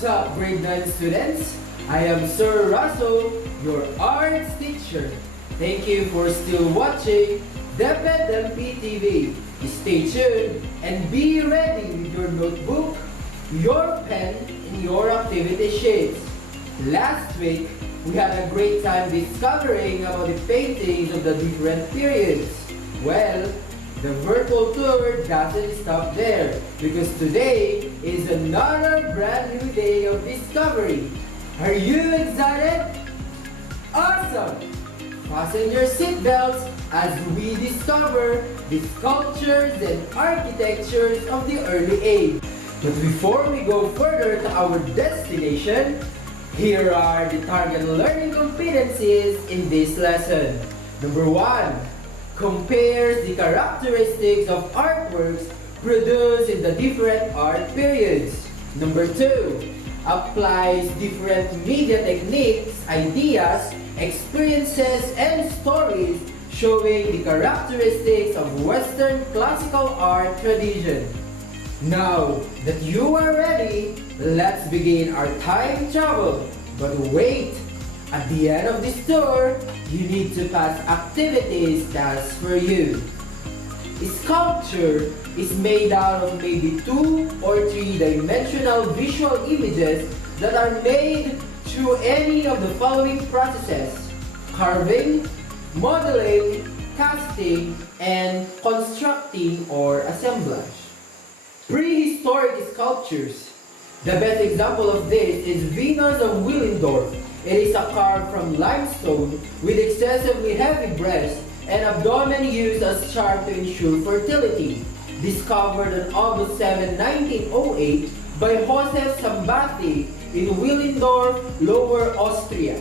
What's up, grade 9 students? I am Sir Russel, your arts teacher. Thank you for still watching BYZANTINE TV. Stay tuned and be ready with your notebook, your pen, and your activity sheets. Last week, we had a great time discovering about the paintings of the different periods. Well, the virtual tour doesn't stop there because today is another brand new day of discovery. Are you excited? Awesome! Fasten your seatbelts as we discover the sculptures and architectures of the early age. But before we go further to our destination, here are the target learning competencies in this lesson. Number 1. Compares the characteristics of artworks produced in the different art periods. Number 2. Applies different media techniques, ideas, experiences, and stories showing the characteristics of Western classical art tradition. Now that you are ready, let's begin our time travel. But wait! At the end of this tour, you need to pass activities tasks for you. Sculpture is made out of maybe 2 or 3-dimensional visual images that are made through any of the following processes: carving, modeling, casting, and constructing or assemblage. Prehistoric sculptures. The best example of this is Venus of Willendorf. It is a carved from limestone with excessively heavy breasts and abdomen used as chart to ensure fertility. Discovered on August 7, 1908 by Josef Sambati in Willendorf, Lower Austria.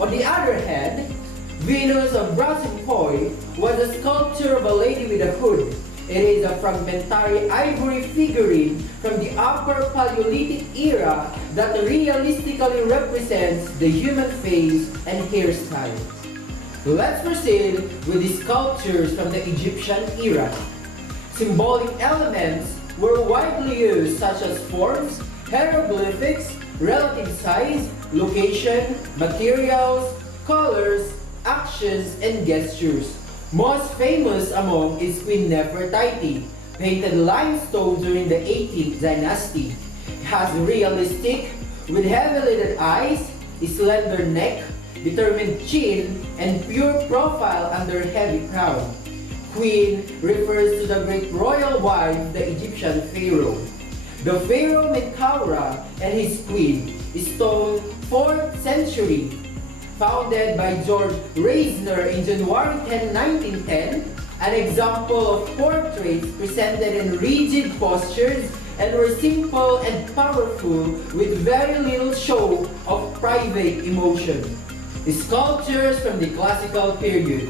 On the other hand, Venus of Brazencoy was a sculpture of a lady with a hood. It is a fragmentary ivory figurine from the Upper Paleolithic era that realistically represents the human face and hairstyle. Let's proceed with the sculptures from the Egyptian era. Symbolic elements were widely used such as forms, hieroglyphics, relative size, location, materials, colors, actions, and gestures. Most famous among is Queen Nefertiti, painted limestone during the 18th dynasty. It has realistic, with heavy-lidded eyes, slender neck, determined chin, and pure profile under heavy crown. Queen refers to the great royal wife of the Egyptian pharaoh. The pharaoh Menkaura and his queen, stone 4th century, founded by George Reisner in January 10, 1910, an example of portraits presented in rigid postures and were simple and powerful with very little show of private emotion. Sculptures from the classical period.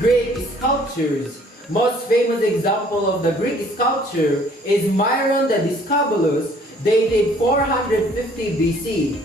Greek sculptures. Most famous example of the Greek sculpture is Myron the Discobolus, dated 450 BC.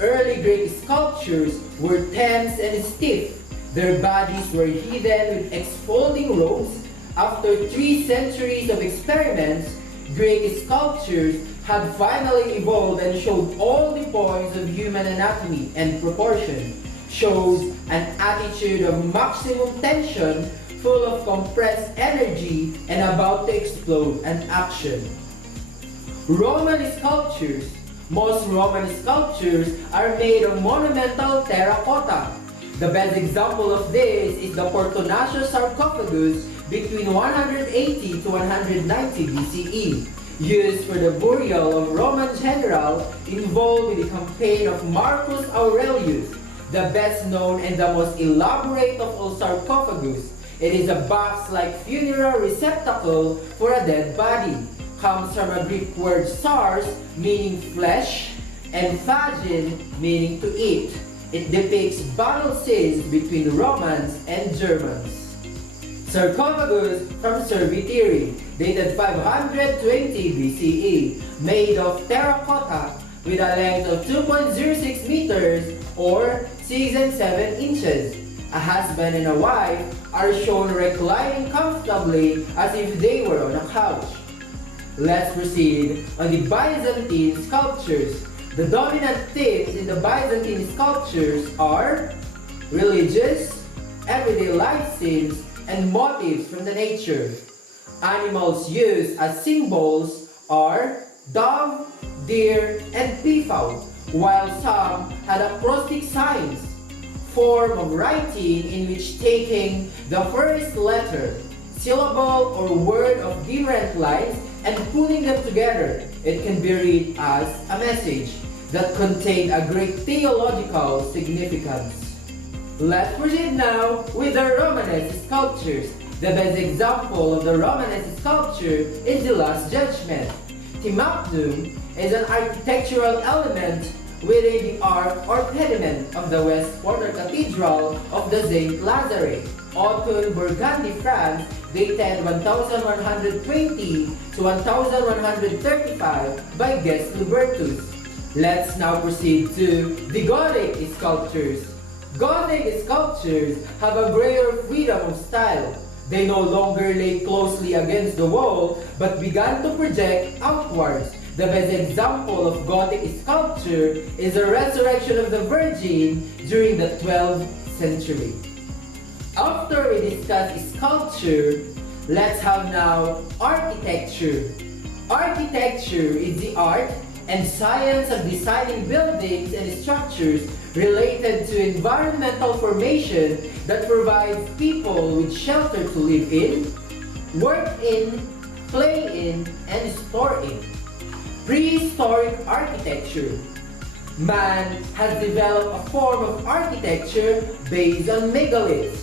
Early Greek sculptures were tense and stiff. Their bodies were hidden with exfolding robes. After 3 centuries of experiments, Greek sculptures had finally evolved and showed all the points of human anatomy and proportion. Shows an attitude of maximum tension, full of compressed energy and about to explode an action. Roman sculptures. Most Roman sculptures are made of monumental terracotta. The best example of this is the Portonacio sarcophagus between 180 to 190 BCE, used for the burial of Roman general involved in the campaign of Marcus Aurelius, the best known and the most elaborate of all sarcophagus. It is a box-like funeral receptacle for a dead body. Comes from a Greek word sars, meaning flesh, and phagin, meaning to eat. It depicts battle scenes between Romans and Germans. Sarcophagus from Cerviteri, dated 520 BCE, made of terracotta with a length of 2.06 meters or 6 and 7 inches. A husband and a wife are shown reclining comfortably as if they were on a couch. Let's proceed on the Byzantine sculptures. The dominant themes in the Byzantine sculptures are religious, everyday life scenes, and motifs from the nature. Animals used as symbols are dove, deer, and peafowl, while some had acrostic signs, form of writing in which taking the first letter, syllable, or word of different lines and putting them together, it can be read as a message that contained a great theological significance. Let's proceed now with the Romanesque sculptures. The best example of the Romanesque sculpture is the Last Judgment. Timapnum is an architectural element within the arch or pediment of the west quarter cathedral of the Saint Lazare, Autun, Burgundy, France, dated 1120 to 1135 by Guest Lubertus. Let's now proceed to the Gothic sculptures. Gothic sculptures have a greater freedom of style. They no longer lay closely against the wall, but began to project outwards. The best example of Gothic sculpture is the Resurrection of the Virgin during the 12th century. After we discuss sculpture, let's have now architecture. Architecture is the art and science of designing buildings and structures related to environmental formation that provides people with shelter to live in, work in, play in, and store in. Prehistoric architecture. Man has developed a form of architecture based on megaliths.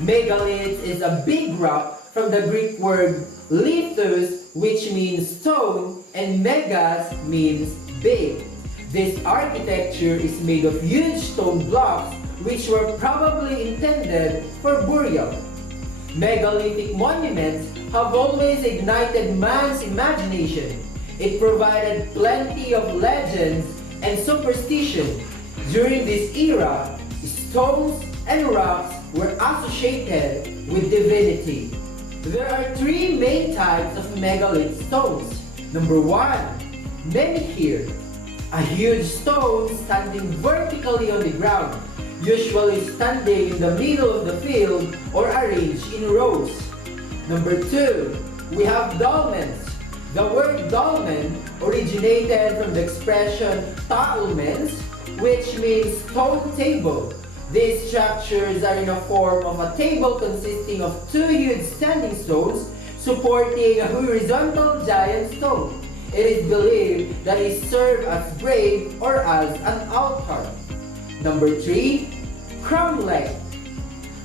Megalith is a big rock from the Greek word lithos, which means stone, and megas means big. This architecture is made of huge stone blocks which were probably intended for burial. Megalithic monuments have always ignited man's imagination. It provided plenty of legends and superstition. During this era, stones and rocks were associated with divinity. There are three main types of megalith stones. Number 1, menhir, a huge stone standing vertically on the ground, usually standing in the middle of the field or arranged in rows. Number 2, we have dolmens. The word dolmen originated from the expression taulmens, which means stone table. These structures are in a form of a table consisting of two huge standing stones supporting a horizontal giant stone. It is believed that it served as grave or as an altar. Number 3, cromlech,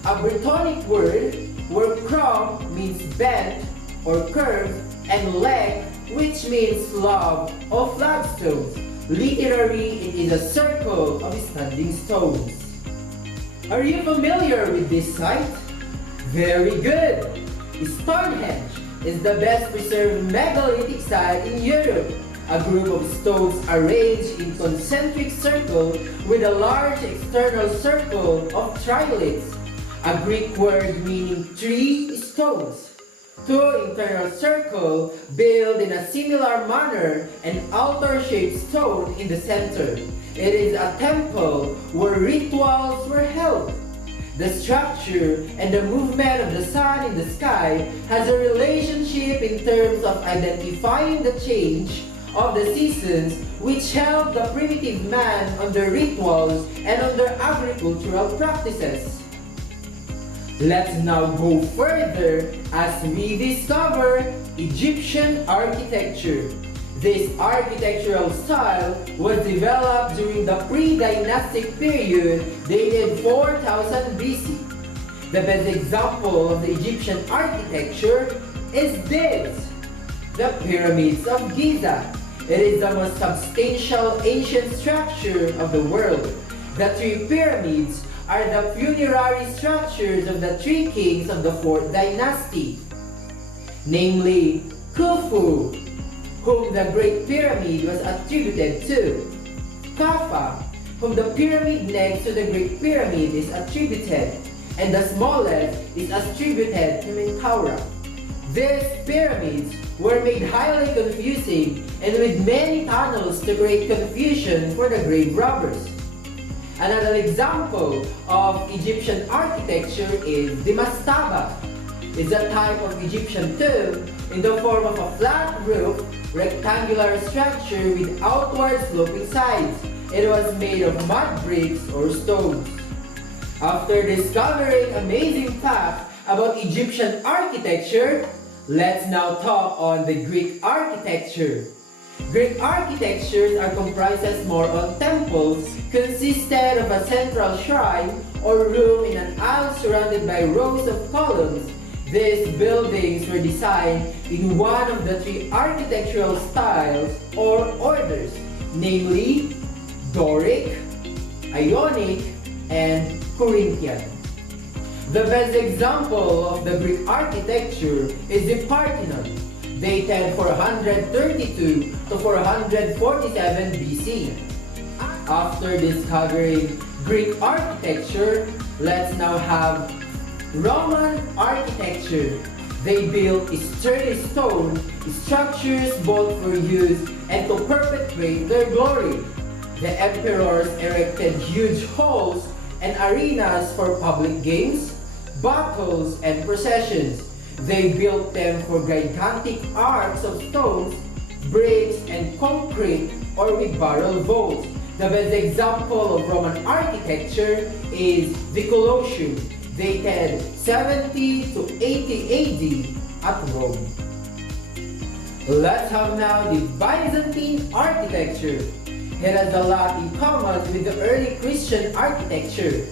a Brittonic word where crom means bent or curved and leg, which means log or flagstones. Literally, it is a circle of standing stones. Are you familiar with this site? Very good! Stonehenge is the best preserved megalithic site in Europe. A group of stones arranged in concentric circle with a large external circle of triliths, a Greek word meaning three stones. Two internal circles built in a similar manner, an altar-shaped stone in the center. It is a temple where rituals were held. The structure and the movement of the sun in the sky has a relationship in terms of identifying the change of the seasons, which helped the primitive man on their rituals and on their agricultural practices. Let's now go further as we discover Egyptian architecture. This architectural style was developed during the pre-dynastic period dated 4000 BC. The best example of the Egyptian architecture is this, the Pyramids of Giza. It is the most substantial ancient structure of the world. The three pyramids are the funerary structures of the three kings of the 4th dynasty, namely Khufu, whom the Great Pyramid was attributed to, Khafra, whom the pyramid next to the Great Pyramid is attributed, and the smallest is attributed to Menkaura. These pyramids were made highly confusing and with many tunnels to create confusion for the grave robbers. Another example of Egyptian architecture is the mastaba. It's a type of Egyptian tomb in the form of a flat roof, rectangular structure with outward sloping sides. It was made of mud bricks or stones. After discovering amazing facts about Egyptian architecture, let's now talk on the Greek architecture. Greek architectures are comprised more on temples, consisted of a central shrine or room in an aisle surrounded by rows of columns. These buildings were designed in one of the three architectural styles or orders, namely Doric, Ionic, and Corinthian. The best example of the Greek architecture is the Parthenon, dated 432 to 447 BC. After discovering Greek architecture, let's now have Roman architecture. They built sturdy stone structures both for use and to perpetuate their glory. The emperors erected huge halls and arenas for public games, battles, and processions. They built them for gigantic arcs of stones, bricks, and concrete or with barrel vaults. The best example of Roman architecture is the Colosseum, dated 70 to 80 AD at Rome. Let's have now the Byzantine architecture. It has a lot in common with the early Christian architecture.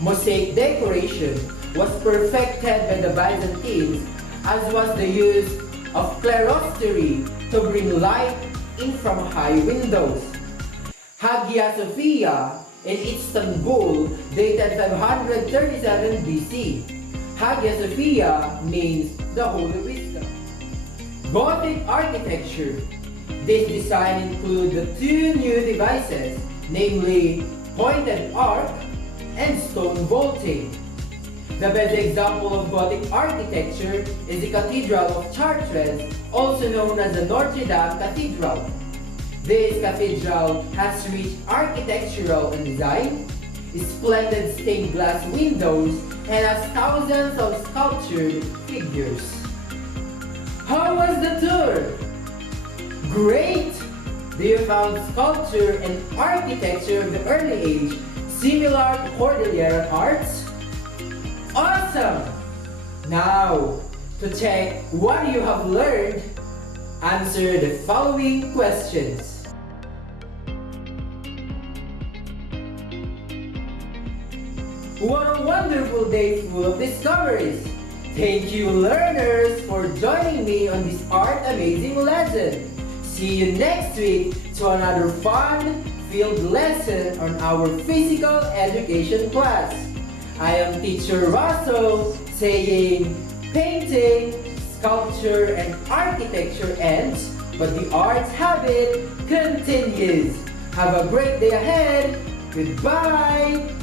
Mosaic decoration was perfected by the Byzantines, as was the use of clerestory to bring light in from high windows. Hagia Sophia in Istanbul, dated 537 BC. Hagia Sophia means the Holy Wisdom. Gothic architecture. This design includes the two new devices, namely pointed arch and stone vaulting. The best example of Gothic architecture is the Cathedral of Chartres, also known as the Notre Dame Cathedral. This cathedral has rich architectural design, splendid stained glass windows, and has thousands of sculptured figures. How was the tour? Great! Do you found sculpture and architecture of the early age similar to Cordilleran arts? Awesome! Now, to check what you have learned, answer the following questions. What a wonderful day full of discoveries! Thank you, learners, for joining me on this art amazing lesson. See you next week to another fun-filled lesson on our physical education class. I am Teacher Russel saying painting, sculpture, and architecture ends, but the arts habit continues. Have a great day ahead. Goodbye!